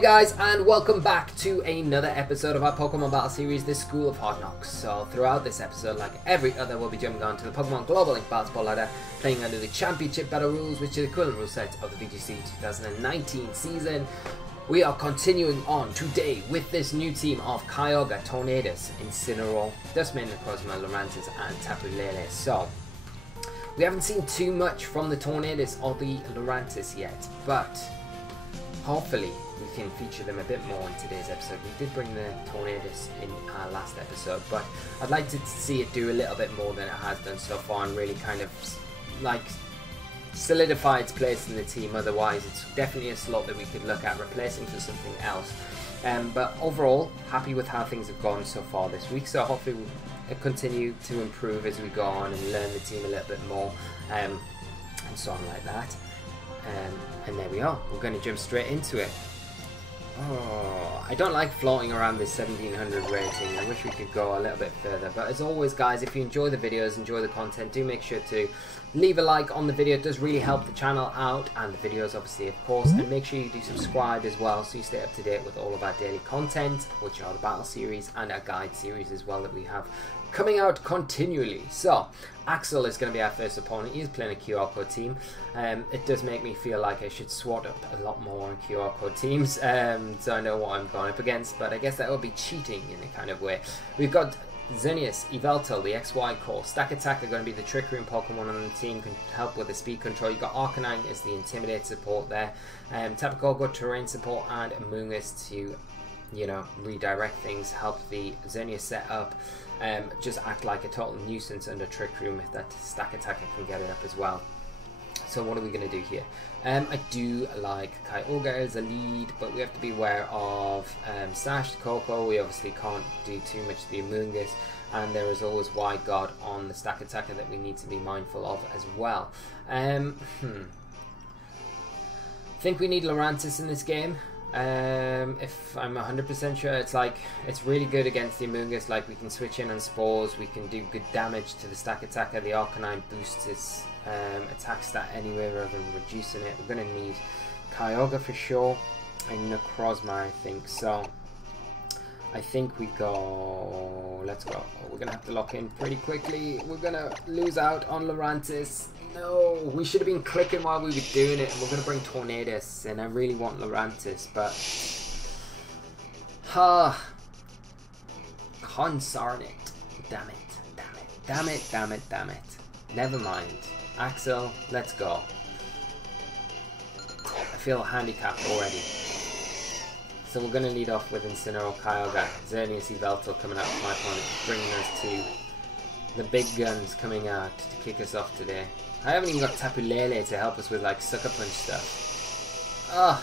guys, and welcome back to another episode of our Pokemon Battle Series, the School of Hard Knocks. So throughout this episode, like every other, we'll be jumping on to the Pokemon Global Link Battle Ladder, playing under the Championship Battle Rules, which is the equivalent rule set of the VGC 2019 season. We are continuing on today with this new team of Kyogre, Tornadus, Incineroar, Dusk Mane Necrozma, Lurantis and Tapu Lele. So we haven't seen too much from the Tornadus or the Lurantis yet, but hopefully we can feature them a bit more in today's episode. We did bring the Tornadus in our last episode, but I'd like to see it do a little bit more than it has done so far and really kind of like solidify its place in the team. Otherwise it's definitely a slot that we could look at replacing for something else. But overall, happy with how things have gone so far this week, so hopefully we'll continue to improve as we go on and learn the team a little bit more, and so on like that. And there we are, we're going to jump straight into it. Oh, I don't like floating around this 1700 rating. I wish we could go a little bit further, but as always guys, if you enjoy the videos, enjoy the content, do make sure to leave a like on the video. It does really help the channel out and the videos obviously, of course, and make sure you do subscribe as well so you stay up to date with all of our daily content, which are the battle series and our guide series as well that we have coming out continually. So Axel is going to be our first opponent. He is playing a QR code team. It does make me feel like I should swat up a lot more on QR code teams, so I know what I'm going up against, but I guess that would be cheating in a kind of way. We've got Xerneas, Yveltal, the XY core, Stack Attack are going to be the Trick Room Pokemon on the team, can help with the speed control. You've got Arcanine as the Intimidate support there, Tapu Lele terrain support, and Amoonguss to, you know, redirect things, help the Xerneas set up, just act like a total nuisance under Trick Room if that Stack Attacker can get it up as well. So what are we going to do here? I do like Kyogre as a lead, but we have to be aware of Sash, Coco. We obviously can't do too much to the Amoonguss, and there is always Wide Guard on the Stack Attacker that we need to be mindful of as well. I think we need Lurantis in this game. If I'm 100% sure, it's really good against the Amoonguss. Like, we can switch in on Spores, we can do good damage to the Stack Attacker. The Arcanine boosts its attack stat anyway rather than reducing it. We're going to need Kyogre for sure, and Necrozma I think. So I think we go, let's go. We're going to have to lock in pretty quickly. We're going to lose out on Lurantis. No, we should have been clicking while we were doing it. And we're going to bring Tornadus, and I really want Lurantis, but consarn it. Damn it, damn it, damn it, damn it, damn it. Never mind. Axel, let's go. I feel handicapped already. So we're going to lead off with Incineroar, Kyogre, Xerneas, Yveltal coming out from my opponent, bringing us to the big guns coming out to kick us off today. I haven't even got Tapu Lele to help us with like Sucker Punch stuff. Ugh,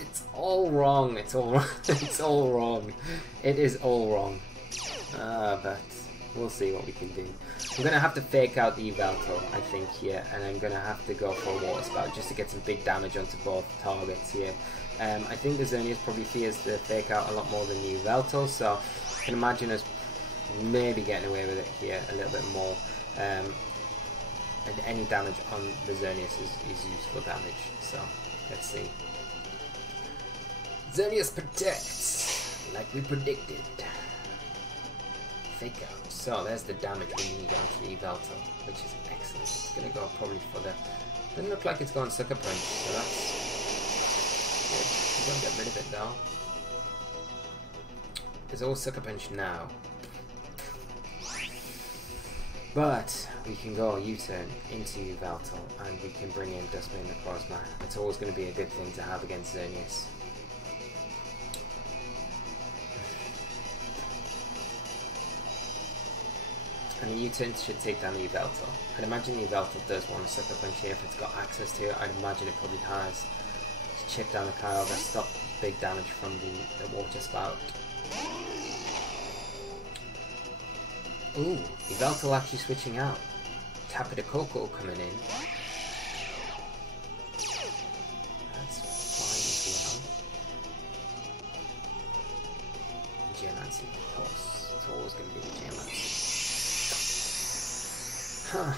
it's all wrong. It's all wrong. It's all wrong. It is all wrong. But we'll see what we can do. I'm going to have to fake out the Yveltal, I think, here, and I'm going to have to go for a Water Spout just to get some big damage onto both targets here. I think the Xerneas probably fears the fake out a lot more than the Yveltal, so I can imagine us maybe getting away with it here a little bit more. And any damage on the Xerneas is useful damage, so let's see. Xerneas protects, like we predicted. Fake out. So there's the damage we need onto the Yveltal, which is excellent. It's going to go probably for the... Doesn't look like it's going Sucker Punch, so that's good. We're going to get rid of it though. It's all Sucker Punch now. But we can go U-turn into Yveltal and we can bring in Dusk Mane Necrozma. It's always going to be a good thing to have against Xerneas. And the U-turn should take down the Yveltal. I'd imagine the Yveltal does want a Sucker Punch here if it's got access to it. I'd imagine it probably has. Just chip down the Kyogre, stop big damage from the Water Spout. Ooh, Yveltal actually switching out. Tapu Lele coming in. That's fine as well. Geomancy, of course. It's always going to be the Geomancy. Huh.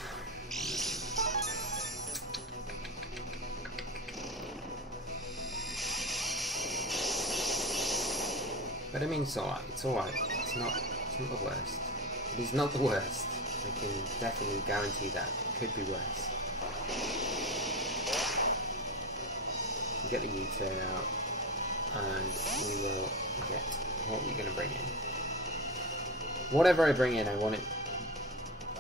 But I mean, it's alright. It's alright. It's not the worst. It is not the worst. I can definitely guarantee that. It could be worse. We'll get the U-turn out, and we will get what we're going to bring in. Whatever I bring in, I want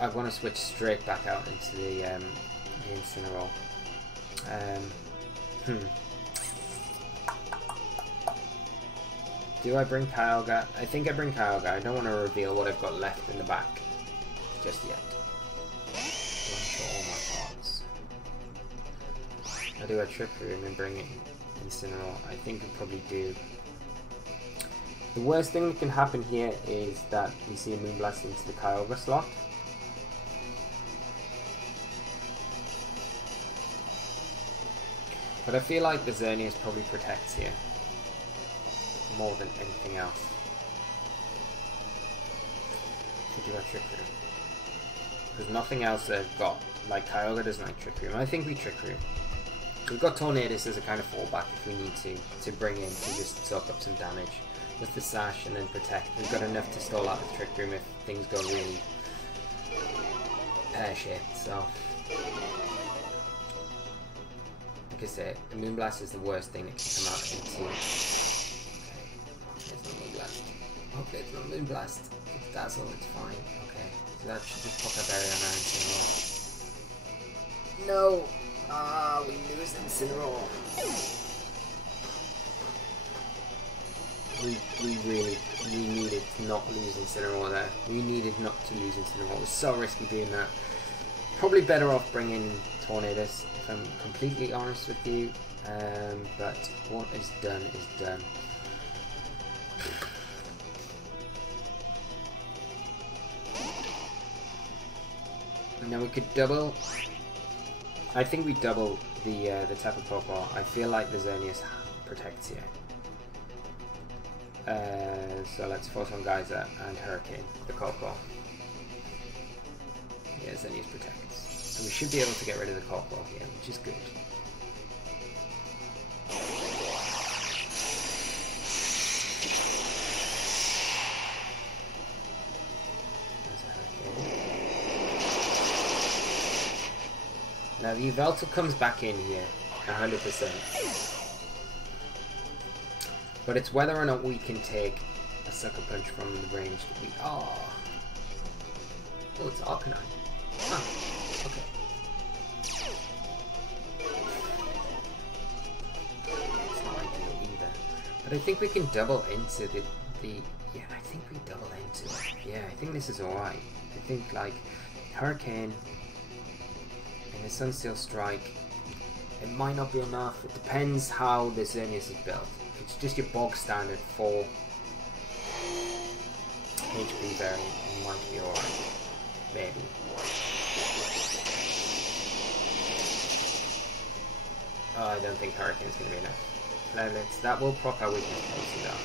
to switch straight back out into the Incineroar. Do I bring Kyogre? I think I bring Kyogre. I don't want to reveal what I've got left in the back just yet. All my cards. I do a Trick Room and bring in Incineroar. I think I probably do. The worst thing that can happen here is that we see a Moonblast into the Kyogre slot. But I feel like the Xerneas probably protects here more than anything else. To do a Trick Room. There's nothing else that I've got. Like Kyogre doesn't like Trick Room. I think we Trick Room. We've got Tornadus as a kind of fallback if we need to bring in to just soak up some damage. With the Sash and then Protect, we've got enough to stall out the Trick Room if things go really pear-shaped, so... Like I said, the Moonblast is the worst thing that can come out into... Okay, there's no Moonblast. Hopefully it's not Moonblast. If that's all, it's fine. Okay, so that should just pop a berry on our Incineroar. No! Ah, we lose Incineroar. We needed to not lose Incineroar there. We needed not to lose Incineroar. It was so risky doing that. Probably better off bringing Tornadus, if I'm completely honest with you. But what is done is done. Now we could double. I think we double the Tapu Koko. I feel like the Xerneas protects here. So let's force on Geyser and Hurricane, the Koko. Yeah, Xerneas protects. So we should be able to get rid of the Koko here, which is good. Now the Yveltal comes back in here, 100%. But it's whether or not we can take a Sucker Punch from the range that we are. Oh, it's Arcanine. Ah, okay. It's not ideal either. But I think we can double into the yeah, I think we double into it. Yeah, I think this is alright. I think like Hurricane and a Sunsteel Strike, it might not be enough. It depends how the Xerneas is built. It's just your bog standard 4 HP variant, it might be alright. Maybe. Oh, I don't think Hurricane's going to be enough. That will proc our weakness policy though.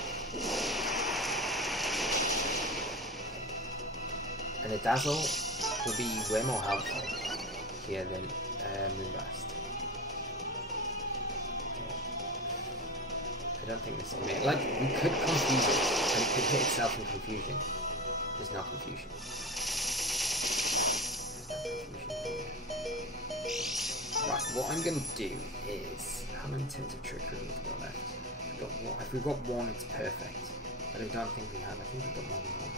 And a Dazzle will be way more helpful here than Moonblast. I don't think this is going to be... Like, we could confuse it, and it could hit itself in confusion. There's no confusion. Right, what I'm going to do is... How many turns of Trick Room have we got left? If we've got one, it's perfect. But I don't think we have. I think we've got more than one.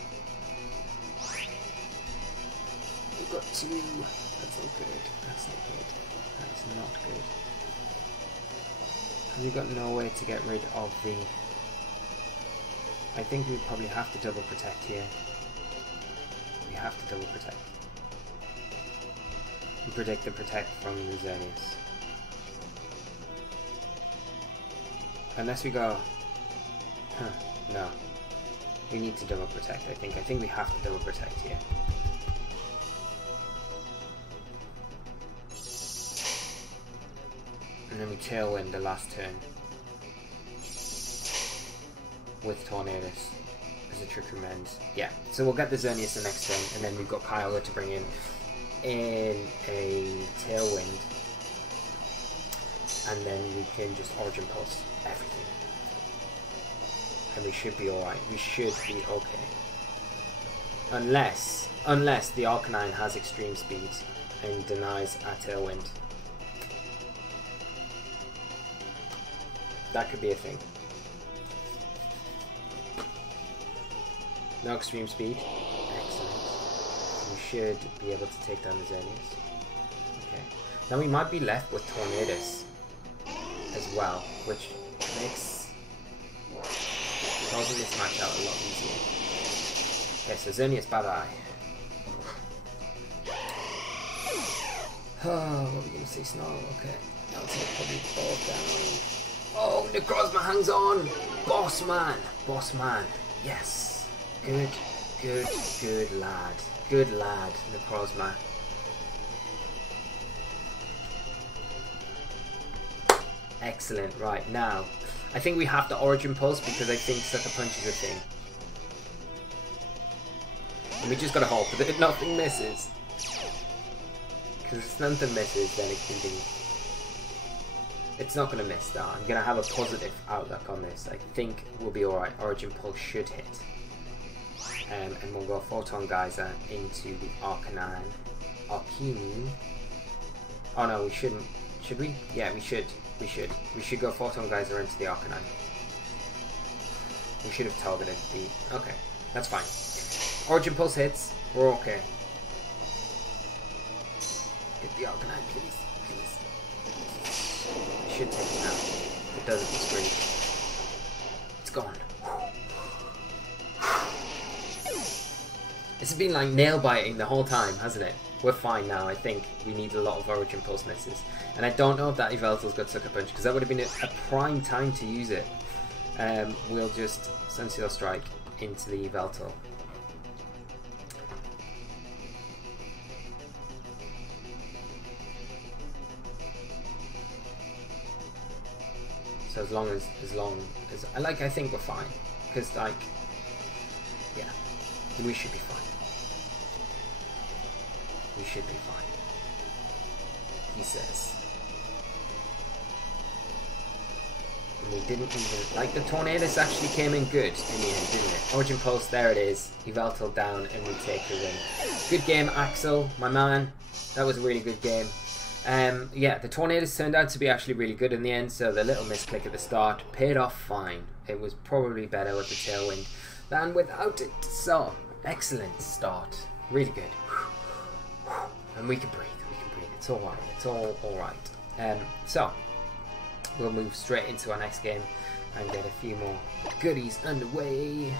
We've got 2. That's not good. That's not good. That's not good. We've got no way to get rid of the... I think we probably have to double protect here. We have to double protect. And predict the protect from the Xerneas. Unless we go... Huh, no. We need to double protect, I think. I think we have to double protect here. And then we Tailwind the last turn with Tornadus as a Trick Room ends. Yeah, so we'll get the Xerneas the next turn, and then we've got Kyogre to bring in a Tailwind, and then we can just Origin Pulse everything. and we should be alright. We should be okay. Unless the Arcanine has extreme speed and denies our Tailwind. That could be a thing. No extreme speed. Excellent. We should be able to take down the Xerneas. Okay. Now we might be left with Tornadus as well, which makes causing this match out a lot easier. Okay, so Xerneas, bye-bye. Oh, what are we going to say? Snarl? Okay. I'll take probably both down. Oh, Necrozma hangs on! Boss man! Boss man. Yes. Good, good, good lad. Good lad, Necrozma. Excellent. Right, now, I think we have to Origin Pulse because I think Sucker Punch is a thing. And we just gotta hope that nothing misses. Because if nothing misses, then it can be... It's not gonna miss that. I'm gonna have a positive outlook on this. I think we'll be alright. Origin Pulse should hit. And we'll go Photon Geyser into the Arcanine. Arcanine. Oh no, we shouldn't. Should we? Yeah, we should. We should. We should go Photon Geyser into the Arcanine. We should have targeted the... Okay, that's fine. Origin Pulse hits. We're okay. Hit the Arcanine, please. Please. It should take it now. If it doesn't, it's great. It's gone. This has been like nail biting the whole time, hasn't it? We're fine now. I think we need a lot of Origin Pulse misses. And I don't know if that Yveltal's got Sucker Punch, because that would have been a prime time to use it. We'll just Sunseal Strike into the Yveltal. So as long as I think we're fine, because like, yeah, we should be fine. We should be fine. He says. And we didn't even... Like, the Tornadus actually came in good in the end, didn't it? Origin Pulse, there it is. Yveltal down, and we take the win. Good game, Axel, my man. That was a really good game. Yeah, the Tornadus turned out to be actually really good in the end, so the little misclick at the start paid off fine. It was probably better with the Tailwind than without it. So, excellent start. Really good. And we can breathe, it's alright, it's all alright. So, we'll move straight into our next game and get a few more goodies underway.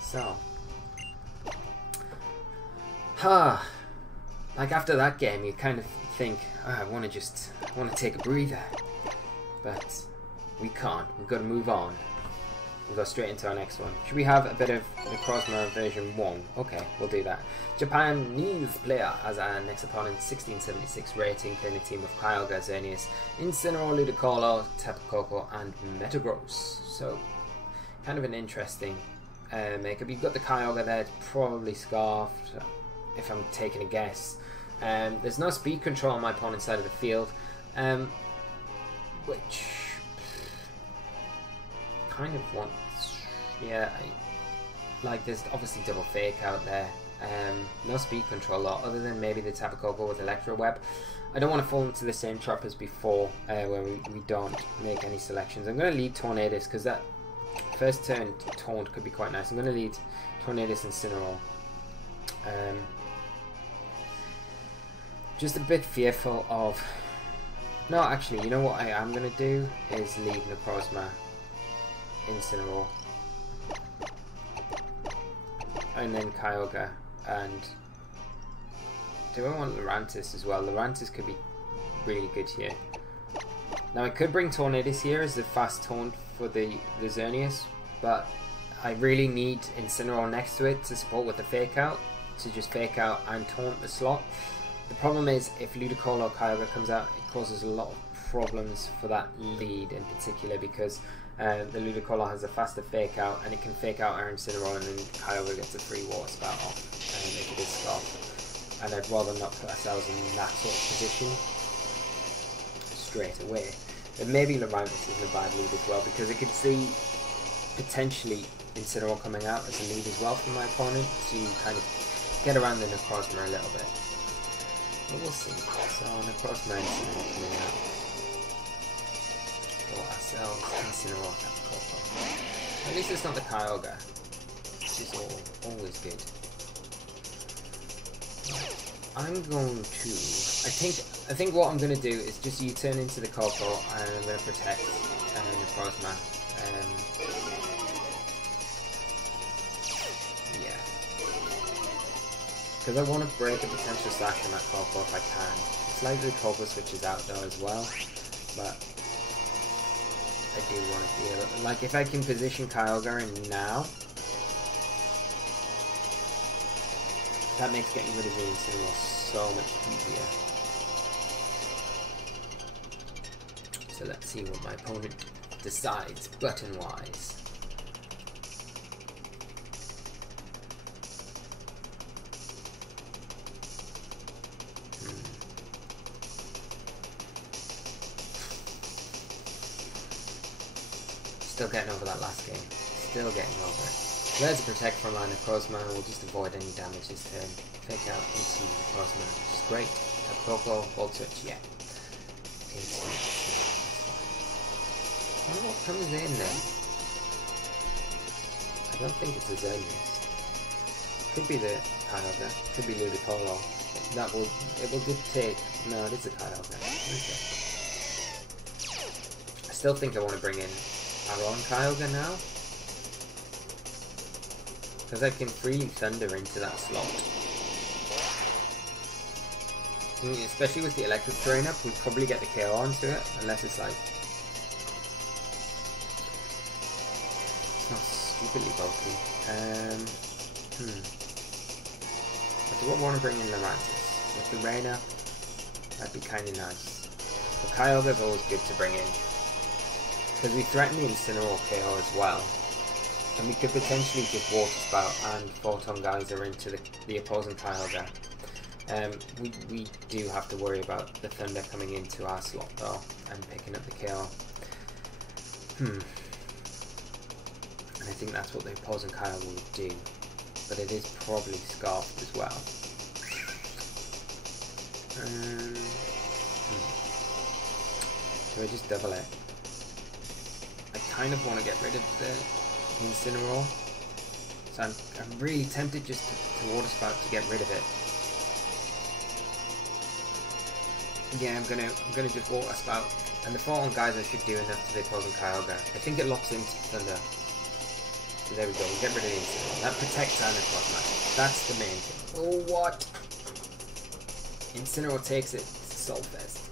So, like after that game you kind of think, oh, I want to take a breather, but we can't, we've got to move on. We'll go straight into our next one. Should we have a bit of Necrozma version 1? Okay, we'll do that. Japanese player as our next opponent, 1676 rating, playing a team of Kyogre, Xerneas, Incineroar, Ludicolo, Tapu Koko, and Metagross. So, kind of an interesting makeup. You've got the Kyogre there, it's probably Scarfed, if I'm taking a guess. There's no speed control on my opponent's side of the field, which... kind of want, yeah, like there's obviously double fake out there, no speed control other than maybe the Tapu Koko with Electro Web. I don't want to fall into the same trap as before where we don't make any selections. I'm going to lead Tornadus because that first turn Taunt could be quite nice. I'm going to lead Tornadus and Incineroar. Just a bit fearful of, no actually, you know what I am going to do is lead Necrozma, Incineroar, and then Kyogre, and do I want Lurantis as well? Lurantis could be really good here. Now I could bring Tornadus here as a fast taunt for the Xerneas, but I really need Incineroar next to it to support with the fake out, to just fake out and taunt the slot. The problem is if Ludicolo or Kyogre comes out, it causes a lot of problems for that lead in particular, because the Ludicolo has a faster fake out and it can fake out our Incineroar, and then Kyogre gets a free water spout off and make it a Scarf. And I'd rather not put ourselves in that sort of position straight away. But maybe Lurantis is in a bad lead as well, because I could see potentially Incineroar coming out as a lead as well from my opponent to kind of get around the Necrozma a little bit. But we'll see. So Necrozma and Incineroar coming out for ourselves. Incineroar Capricorn. At least it's not the Kyogre, which is always good. I'm going to... I think what I'm going to do is just U-turn into the Coco and I'm going to protect Necrozma. Yeah. Because I want to break a potential slash from that Coco if I can. It's likely the Coco switches out though as well, but I do want to feel... Like if I can position Kyogre in now, that makes getting rid of the Incineroar so much easier. So let's see what my opponent decides button-wise. Still getting over that last game. Still getting over it. There's a protect from our Necrozma, and we'll just avoid any damage this turn. Fake out into Necrozma, which is great. Coco, Volt Switch, yeah. I wonder what comes in then. I don't think it's a Xerneas. Could be the Kyogre, could be Ludicolo. It will dictate. No, it is a Kyogre. Okay. I still think I want to bring in our own Kyogre now, because I can freely Thunder into that slot. Especially with the electric terrain up, we'd probably get the KO onto it, unless it's like... It's not stupidly bulky. But do I want to bring in Lurantis? With the rain up, that'd be kind of nice. The Kyogre is always good to bring in, because we threaten the Incineroar KO as well. And we could potentially just Water Spout and Photon Geyser into the opposing Kyogre. We do have to worry about the Thunder coming into our slot though, and picking up the kill. And I think that's what the opposing Kyogre would do. But it is probably Scarfed as well. Do I just double it? I kind of want to get rid of the Incineroar, so I'm really tempted just to Water Spout to get rid of it. Yeah, I'm gonna just Water Spout, and the Photon Geyser should do enough to the opposing Kyogre. I think it locks into Thunder. So there we go. We'll get rid of the Incineroar. That protects our Necrozma. That's the main thing. Oh what? Incineroar takes it. Solfest.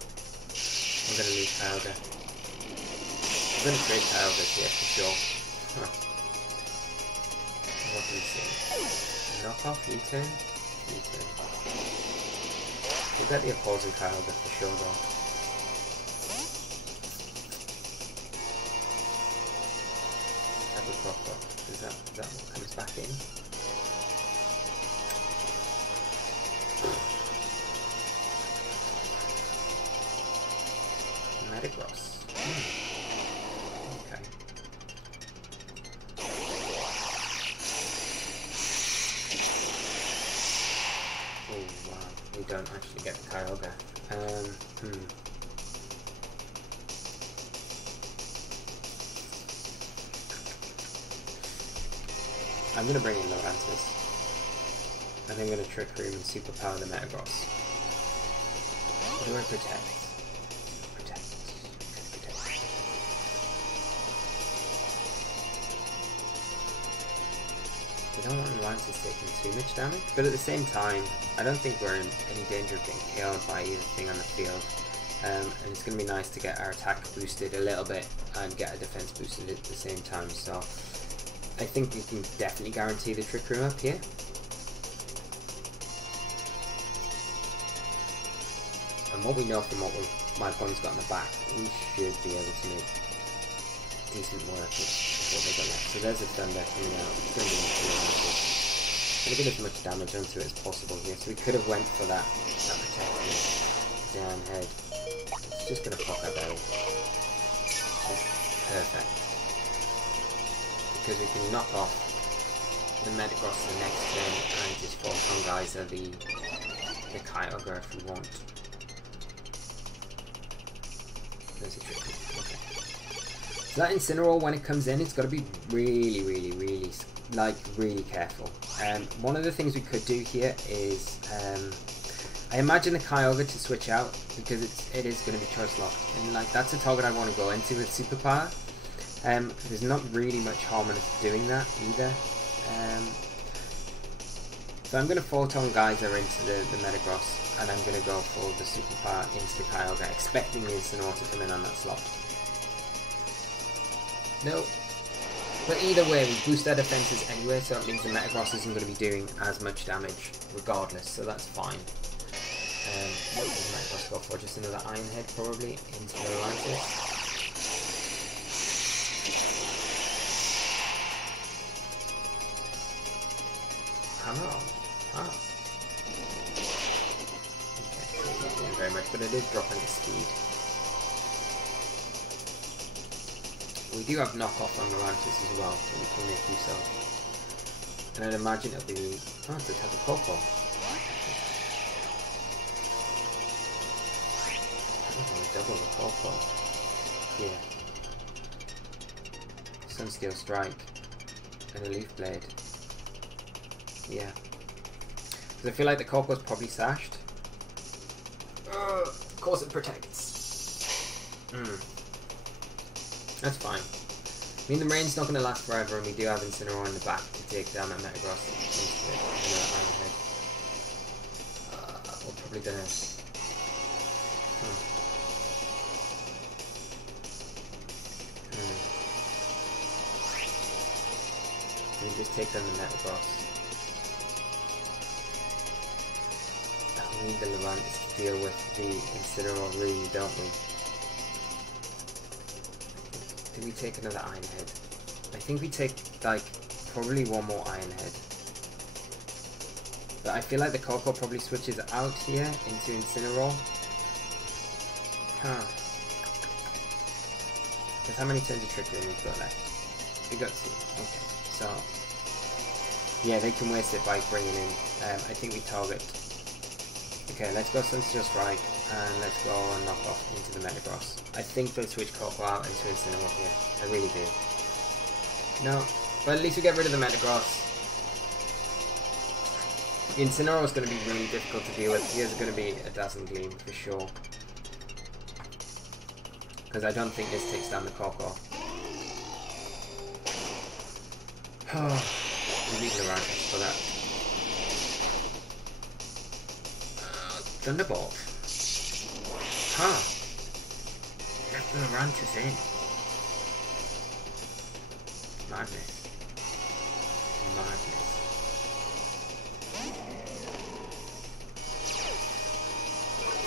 I'm gonna lose Kyogre. I'm gonna trade Kyogre here for sure. Huh. What do we see? Knockoff, U-turn? U-turn. We'll get the opposing Kyogre for sure though. Is that what comes back in? Metagross. Okay. Oh wow, we don't actually get the Kyogre. I'm going to bring in Lurantis, and I'm going to Trick Room and Superpower the Metagross. What do I protect? Protect. I don't want Lurantis taking too much damage, but at the same time, I don't think we're in any danger of getting killed by either thing on the field. And it's going to be nice to get our attack boosted a little bit and get our defense boosted at the same time, so I think we can definitely guarantee the Trick Room up here. And what we know from what my opponent's got in the back, we should be able to make decent work with what they got left. So there's a Thunder coming out. It's going to be going to get as much damage onto it as possible here. So we could have went for that protection down head. It's just going to pop our belly. Perfect. because we can knock off the Metagross the next turn and just Photon Geyser the Kyogre if we want. There's a trick. Okay. So that Incineroar, when it comes in, it's got to be really careful. One of the things we could do here is I imagine the Kyogre to switch out because it is going to be choice locked, and like that's a target I want to go into with Superpower. There's not really much harm in us doing that either. So I'm going to Photon Geyser into the Metagross, and I'm going to go for the Superpower into the Kyogre, expecting the Incineroar to come in on that slot. No. But either way, we boost our defenses anyway, so it means the Metagross isn't going to be doing as much damage regardless, so that's fine. What does the Metagross go for? Just another Iron Head probably into the Lurantis. Hello. Oh. Okay, it's not doing very much, but it is dropping the speed. We do have knockoff on Lurantis as well, that we can make use of. And I'd imagine it'll be... oh, it's a type of Pokémon. I don't want to double the Pokémon. Yeah. Sunsteel Strike. And a Leaf Blade. Yeah. Because I feel like the Coco's probably sashed. Of course it protects. That's fine. I mean, the rain's not going to last forever, and we do have Incineroar in the back to take down that Metagross into another Iron Head. We're probably going to... We just take down the Metagross. We need the Lurantis to deal with the Incineroar, really, don't we? Do we take another Iron Head? I think we take, like, probably one more Iron Head. But I feel like the Coco probably switches out here into Incineroar. Huh. Because how many turns of Trick Room we've got left? We got 2. Okay. So, yeah, they can waste it by bringing in, I think we target. Okay, let's go Sunsteel Strike, and let's go and knock off into the Metagross. I think they'll switch Coco out into Incineroar here. I really do. No, but at least we get rid of the Metagross. Incineroar is going to be really difficult to deal with. Here's going to be a Dazzling Gleam for sure. Because I don't think this takes down the Coco. We need Lurantis for that. Thunderbolt. Huh. Get the Lurantis in. Madness. Madness.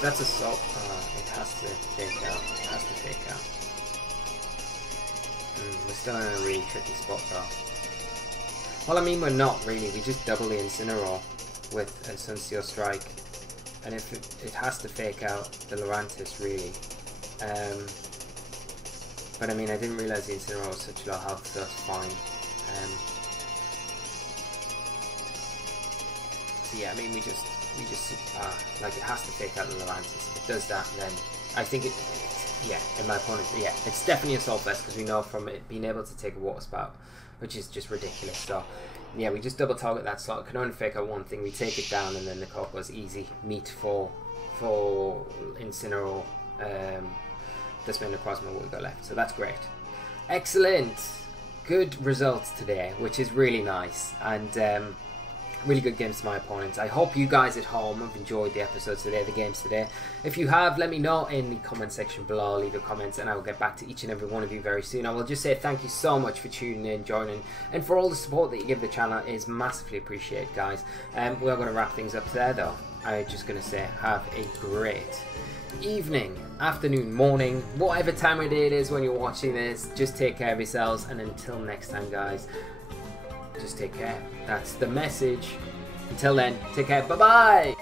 That's assault. It has to fake out. It has to fake out. We're still in a really tricky spot though. Well, I mean, we're not really. We just double the Incineroar with a Sunsteel Strike. And if it has to fake out the Lurantis, really. But I mean, I didn't realise the Incineroar was such low health, so that's fine. So yeah, I mean, we just like, it has to fake out the Lurantis. If it does that, then I think yeah, in my opponent, yeah, it's definitely Assault Vest, because we know from it being able to take a Water Spout, which is just ridiculous. So yeah, we just double target that slot. It can only fake out one thing. We take it down, and then the Coco's easy meat for Incineroar, Dusk Mane Necrozma, what we got left. So that's great. Excellent. Good results today, which is really nice, and really good games to my opponents. I hope you guys at home have enjoyed the episodes today, the games today. If you have, let me know in the comment section below. Leave your comments and I will get back to each and every one of you very soon. I will just say thank you so much for tuning in, joining, and for all the support that you give the channel. It is massively appreciated, guys. We are going to wrap things up there though. I'm just going to say have a great evening, afternoon, morning, whatever time of day it is when you're watching this. Just take care of yourselves, and until next time, guys, just take care. That's the message. Until then, take care. Bye-bye.